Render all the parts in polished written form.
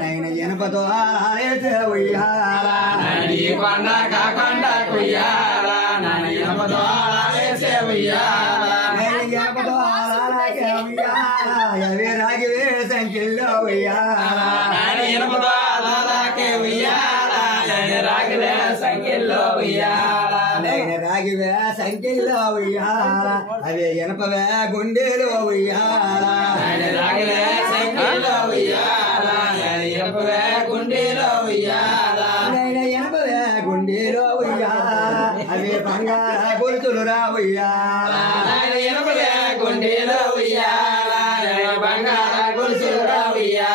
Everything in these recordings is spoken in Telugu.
నైన ఎనపతో రాగివే సంఖ్యలో రాగివే సంఖ్యలో అవే ఎనపవే గుండెలు ఎనపవే గుండెలో అవే బంగార గొలుసులు రావయ్యా గుండెలో బంగార గొలుసులు రావయ్యా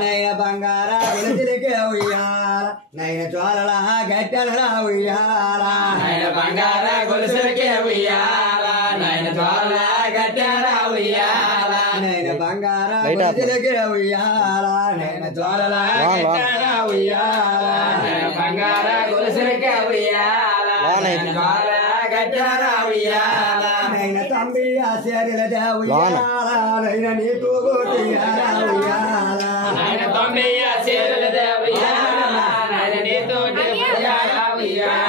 నైన బంగార గొలుసులకే ఉయ్యాల నైన జ్వాలల గట్టెలు రావయ్యాల నైన బంగార గొలుసులకే ఉయ్యాల నైన జ్వాలల గట్టెలు రావయ్యాల నైన బంగార గొలుసులకే ఉయ్యాల నైన జ్వాలల గట్టెలు రావయ్యాల నైన బంగార గొలుసులకే ఉయ్యాల నైన జ్వాలల గట్టెలు రావయ్యాల నైన తంబి ఆశర్యల దేవయ్యాల నైన నీకు గోటియాల ఉయ్యాల నైన తంబి ఆశర్యల దేవయ్యాల నైన నీకు గోటియాల ఉయ్యాల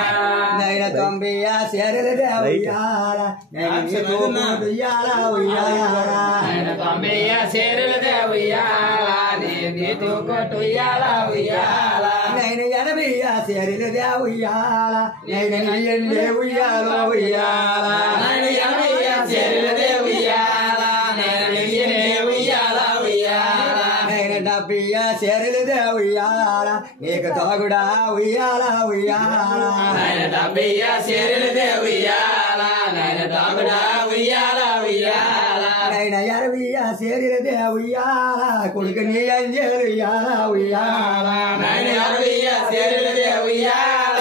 నైన తంబి ఆశర్యల దేవయ్యాల నైన నీకు గోటియాల ఉయ్యాల నైన తంబి ఆశర్యల దేవయ్యాల నైన నీకు గోటియాల ఉయ్యాల నైన ఎనభై ఆశర్యల దేవయ్యాల నైన నీయన్నే ఉయ్యాల ఉయ్యాల నైన ఎనభై ఆశర్యల దేవయ్యాల నైన నీయన్నే ఉయ్యాల ఉయ్యాల నైన డెబ్బై ఆశర్యల దేవయ్యాల నీకు తాగుడా ఉయ్యాల ఉయ్యాల నైన డెబ్బై ఆశర్యల దేవయ్యాల నైన తాగుడా ఉయ్యాల ఉయ్యాల నైన ఎనభై ఆశర్యల దేవయ్యాల కొడుకు నీ అంజలు ఉయ్యాల ఉయ్యాల నైన ఎనభై ఆశర్యల దేవయ్యాల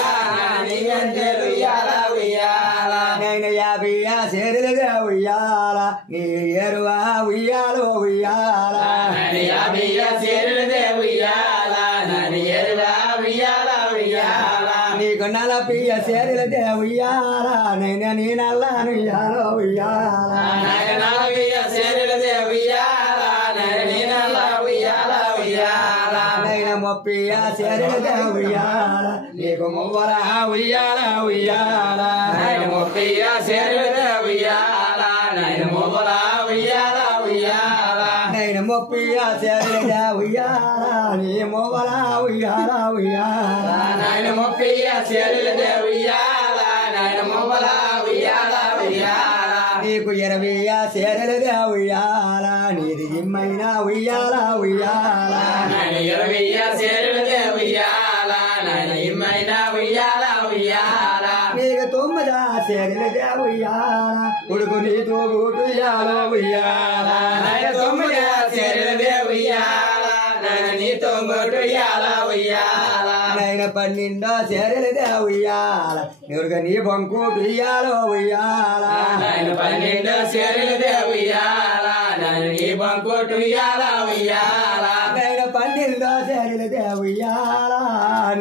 నీ అంజలు ఉయ్యాల ఉయ్యాల నైన యాభై ఆశర్యల దేవయ్యాల నీ ఎరువా ఉయ్యాలో ఉయ్యాల నైన యాభై ఆశర్యల దేవయ్యాల నైన ఎరువా ఉయ్యాల ఉయ్యాల నీకు నలభై ఆశర్యల దేవయ్యాల నైన నీ నల్లాను ఉయ్యాలో ఉయ్యాల నైన నలభై ఆశర్యల దేవయ్యాల నైన నీ నల్ల ఉయ్యాల ఉయ్యాల నైన ముప్పై ఆశర్యల దేవయ్యాల నీకు మువ్వల ఉయ్యాల ఉయ్యాల నైన ముప్పై ఆశర్యల దేవయ్యాల నైన మువ్వల ఉయ్యాల ఉయ్యాల నైన ముప్పై ఆశర్యల దేవయ్యాల నీ మువ్వల ఉయ్యాల ఉయ్యాల నైన ముప్పై ఆశర్యల దేవయ్యాల నైన మువ్వల ఉయ్యాల ఉయ్యాల నీకు 20 ఆశర్యల దేవయ్యాల నీది ఇమ్మైన ఉయ్యాల ఉయ్యాల నైన 20 ఆశర్యల దేవయ్యాల నైన ఇమ్మైన ఉయ్యాల ఉయ్యాల నీకు 9 ఆశర్యల దేవయ్యాల కొడుకు నీతో ఉయ్యాల ఉయ్యాల నైన 9 ఆశర్యల దేవయ్యాల నైన నీతో ఉయ్యాల ఉయ్యాల నైన 12 ఆశర్యల దేవయ్యాల ఎవరుగా నీ బంకు ఉయ్యాల ఉయ్యాల నైన 12 ఆశర్యల దేవయ్యాల నైన నీ బంకు ఉయ్యాల ఉయ్యాల నైన 12 ఆశర్యల దేవయ్యాల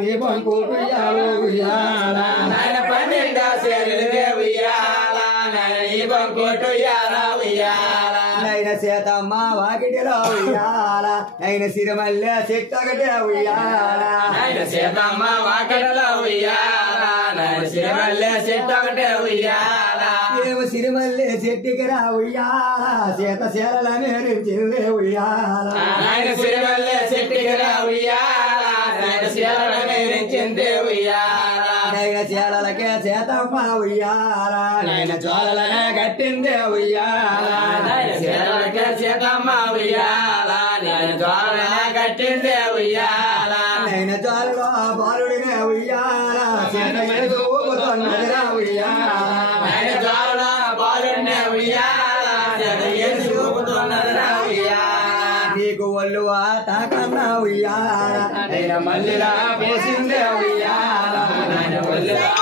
నీ బంకు ఉయ్యాల ఉయ్యాల నైన 12 ఆశర్యల దేవయ్యాల నైన నీ బంకు ఉయ్యాల ఉయ్యాల నైన సీతమ్మ వాకిటిలో ఉయ్యాల నైన సిరిమల్లె చెట్టొకటే ఉయ్యాల నైన సీతమ్మ వాకిటిలో ఉయ్యాల నైన సిరిమల్లె చెట్టొకటే ఉయ్యాల ఏమో సిరిమల్లె చెట్టుకి రా ఉయ్యాల సీత శీలల నేర్చింది ఉయ్యాల నైన సిరిమల్లె చెట్టుకి రా ఉయ్యాల నైన శీలల నేర్చింది ఉయ్యాల నైన శీలలకే సీతమ్మ ఉయ్యాల నైన జ్వాలలనే కట్టింది ఉయ్యాల నైన శీలలకే సీతమ్మ ఉయ్యాల నైన జ్వాలలనే కట్టింది ఉయ్యాల నైన జ్వాలలో బాలుడినే ఉయ్యాల సీత ఎదుగు ఊగుతున్నదిరా ఉయ్యాల నైన జ్వాలలో బాలుడినే ఉయ్యాల సీత ఎదుగు ఊగుతున్నదిరా ఉయ్యాల నీకు ఒళ్ళువా తాకన్నా ఉయ్యాల నైన మల్లిలా పోసిందే ఉయ్యాల నైన ఒళ్ళువా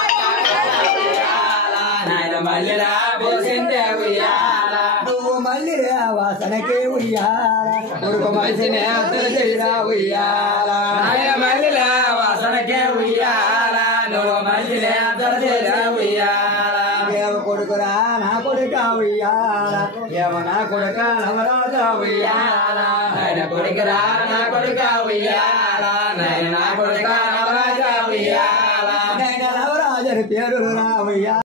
నాయన మల్లిలా పోసిందే ఉయ్యాల నువ్వు మళ్ళీ వాసనకే ఉయ్యాల కొడుకు మనిషిని అతను చేయరా ఉయ్యాల నాయన మల్లిలా వాసనకే ఉయ్యాల నువ్వు మల్లినే అతను చేయరా ఉయ్యాల ఏమ కొడుకురా నా కొడుక ఉయ్యాల ఏమ నా కొడుక నవరాజా ఉయ్యాల నాయన కొడుకురా నా కొడుక ఉయ్యాల నాయన నా కొడుక నవరాజా ఉయ్యాల నవరాజని పేరు రా